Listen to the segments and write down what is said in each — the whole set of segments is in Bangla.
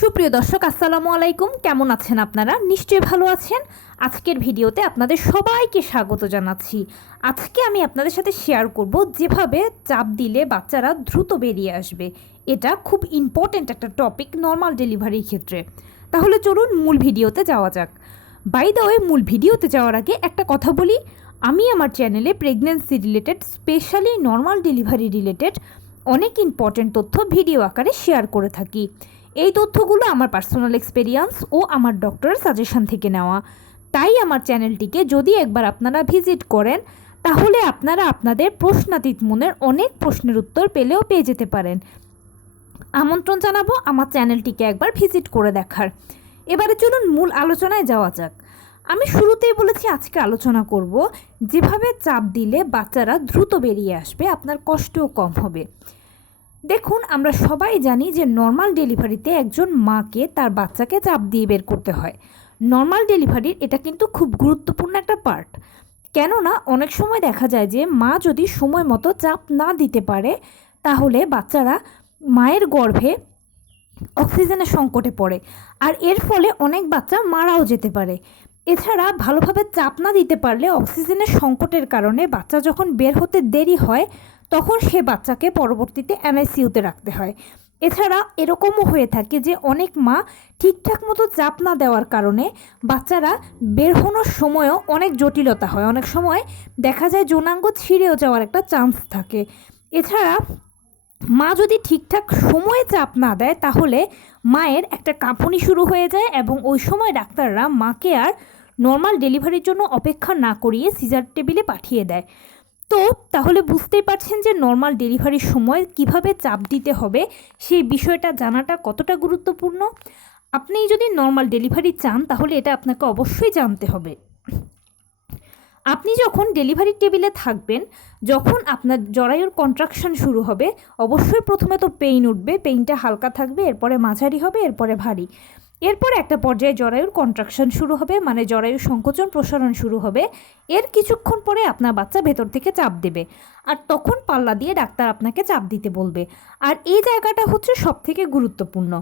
সুপ্রিয় দর্শক আসসালামু আলাইকুম, কেমন আছেন আপনারা? নিশ্চয়ই ভালো আছেন। আজকের ভিডিওতে আপনাদের সবাইকে স্বাগত জানাচ্ছি। আজকে আমি আপনাদের সাথে শেয়ার করব যেভাবে চাপ দিলে বাচ্চারা দ্রুত বেরিয়ে আসবে। এটা খুব ইম্পর্ট্যান্ট একটা টপিক নর্মাল ডেলিভারির ক্ষেত্রে। তাহলে চলুন মূল ভিডিওতে যাওয়া যাক। বাই দ্য ওয়ে, মূল ভিডিওতে যাওয়ার আগে একটা কথা বলি, আমি আমার চ্যানেলে pregnancy related, specially normal delivery related অনেক ইম্পর্ট্যান্ট তথ্য ভিডিও আকারে শেয়ার করে থাকি। এই তথ্যগুলো আমার পার্সোনাল এক্সপেরিয়েন্স ও আমার ডক্টরের সাজেশন থেকে নেওয়া। তাই আমার চ্যানেলটিকে যদি একবার আপনারা ভিজিট করেন, তাহলে আপনারা আপনাদের প্রশ্নাতীত মনের অনেক প্রশ্নের উত্তর পেয়ে যেতে পারেন। আমন্ত্রণ জানাবো আমার চ্যানেলটিকে একবার ভিজিট করে দেখার। এবারে চলুন মূল আলোচনায় যাওয়া যাক। আমি শুরুতেই বলেছি আজকে আলোচনা করব যেভাবে চাপ দিলে বাচ্চারা দ্রুত বেরিয়ে আসবে, আপনার কষ্টও কম হবে। দেখুন, আমরা সবাই জানি যে নর্মাল ডেলিভারিতে একজন মাকে তার বাচ্চাকে চাপ দিয়ে বের করতে হয়। নর্মাল ডেলিভারির এটা কিন্তু খুব গুরুত্বপূর্ণ একটা পার্ট। কেননা অনেক সময় দেখা যায় যে মা যদি সময় মতো চাপ না দিতে পারে, তাহলে বাচ্চারা মায়ের গর্ভে অক্সিজেনের সংকটে পড়ে, আর এর ফলে অনেক বাচ্চা মারাও যেতে পারে। এছাড়া ভালোভাবে চাপ না দিতে পারলে অক্সিজেনের সংকটের কারণে বাচ্চা যখন বের হতে দেরি হয়, তখন সে বাচ্চাকে পরবর্তীতে এনআইসিইউতে রাখতে হয়। এছাড়া এরকমও হয়ে থাকে যে অনেক মা ঠিকঠাক মতো চাপ না দেওয়ার কারণে বাচ্চারা বের হওয়ার সময়ও অনেক জটিলতা হয়। অনেক সময় দেখা যায় যৌনাঙ্গ ছিঁড়েও যাওয়ার একটা চান্স থাকে। এছাড়া মা যদি ঠিকঠাক সময়ে চাপ না দেয়, তাহলে মায়ের একটা কাঁপুনি শুরু হয়ে যায় এবং ওই সময় ডাক্তাররা মাকে আর নর্মাল ডেলিভারির জন্য অপেক্ষা না করিয়ে সিজার টেবিলে পাঠিয়ে দেয়। তো তাহলে বুঝতেই পারছেন যে নর্মাল ডেলিভারির সময় কিভাবে চাপ দিতে হবে, সেই বিষয়টা জানাটা কতটা গুরুত্বপূর্ণ। আপনি যদি নর্মাল ডেলিভারি চান, তাহলে এটা আপনাকে অবশ্যই জানতে হবে। আপনি যখন ডেলিভারি টেবিলে থাকবেন, যখন আপনার জরায়ুর কন্ট্রাকশন শুরু হবে, অবশ্যই প্রথমে তো পেইন উঠবে, পেইনটা হালকা থাকবে, এরপরে মাঝারি হবে, এরপরে ভারী। এরপরে একটা পর্যায়ে জরায়ুর কন্ট্রাকশন শুরু হবে, মানে জরায়ুর সংকোচন প্রসারণ শুরু হবে। এর কিছুক্ষণ পরে আপনার বাচ্চা ভেতর থেকে চাপ দেবে, আর তখন পাল্লা দিয়ে ডাক্তার আপনাকে চাপ দিতে বলবে। আর এই জায়গাটা হচ্ছে সবথেকে গুরুত্বপূর্ণ।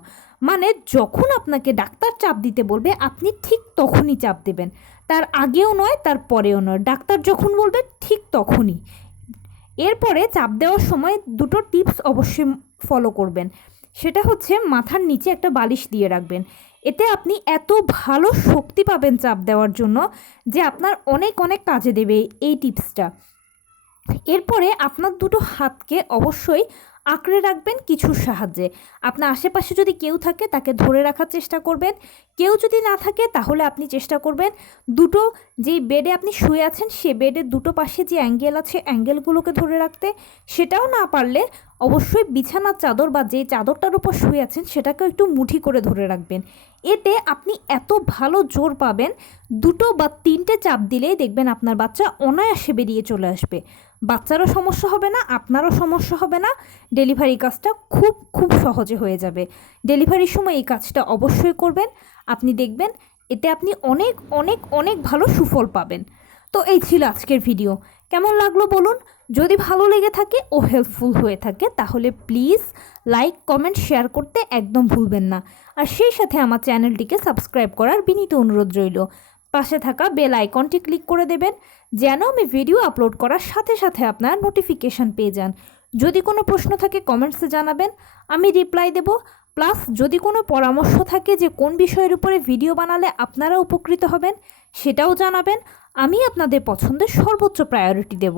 মানে যখন আপনাকে ডাক্তার চাপ দিতে বলবে, আপনি ঠিক তখনই চাপ দেবেন, তার আগেও নয়, তার পরেও নয়। ডাক্তার যখন বলবে ঠিক তখনই। এরপরে চাপ দেওয়ার সময় দুটো টিপস অবশ্যই ফলো করবেন। সেটা হচ্ছে মাথার নিচে একটা বালিশ দিয়ে রাখবেন। এতে আপনি এত ভালো শক্তি পাবেন চাপ দেওয়ার জন্য যে আপনার অনেক অনেক কাজে দেবে এই টিপসটা। এরপরে আপনার দুটো হাতকে অবশ্যই আঁকড়ে রাখবেন কিছুর সাহায্যে। আপনার আশেপাশে যদি কেউ থাকে তাকে ধরে রাখার চেষ্টা করবেন। কেউ যদি না থাকে, তাহলে আপনি চেষ্টা করবেন দুটো, যেই বেডে আপনি শুয়ে আছেন সে বেডের দুটো পাশে যে অ্যাঙ্গেল আছে অ্যাঙ্গেলগুলোকে ধরে রাখতে। সেটাও না পারলে অবশ্যই বিছানার চাদর বা যে চাদরটার উপর শুয়ে আছেন সেটাকেও একটু মুঠি করে ধরে রাখবেন। এতে আপনি এত ভালো জোর পাবেন, দুটো বা তিনটে চাপ দিলেই দেখবেন আপনার বাচ্চা অনায়াসে বেরিয়ে চলে আসবে। বাচ্চারও সমস্যা হবে না, আপনারও সমস্যা হবে না। ডেলিভারি কাজটা খুব খুব সহজে হয়ে যাবে। ডেলিভারির সময় এই কাজটা অবশ্যই করবেন। আপনি দেখবেন এতে আপনি অনেক অনেক অনেক ভালো সুফল পাবেন। তো এই ছিল আজকের ভিডিও। কেমন লাগলো বলুন? যদি ভালো লেগে থাকে ও হেল্পফুল হয়ে থাকে, তাহলে প্লিজ লাইক, কমেন্ট, শেয়ার করতে একদম ভুলবেন না। আর সেই সাথে আমার চ্যানেলটিকে সাবস্ক্রাইব করার বিনীত অনুরোধ রইল। পাশে থাকা বেল আইকনটি ক্লিক করে দেবেন, যেন আমি ভিডিও আপলোড করার সাথে সাথে আপনার নোটিফিকেশান পেয়ে যান। যদি কোনো প্রশ্ন থাকে কমেন্টসে জানাবেন, আমি রিপ্লাই দেব। প্লাস যদি কোনো পরামর্শ থাকে যে কোন বিষয়ের উপরে ভিডিও বানালে আপনারা উপকৃত হবেন, সেটাও জানাবেন। আমি আপনাদের পছন্দের সর্বোচ্চ প্রায়োরিটি দেব।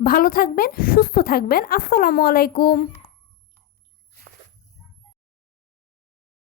ভালো থাকবেন, সুস্থ থাকবেন। আসসালামু আলাইকুম।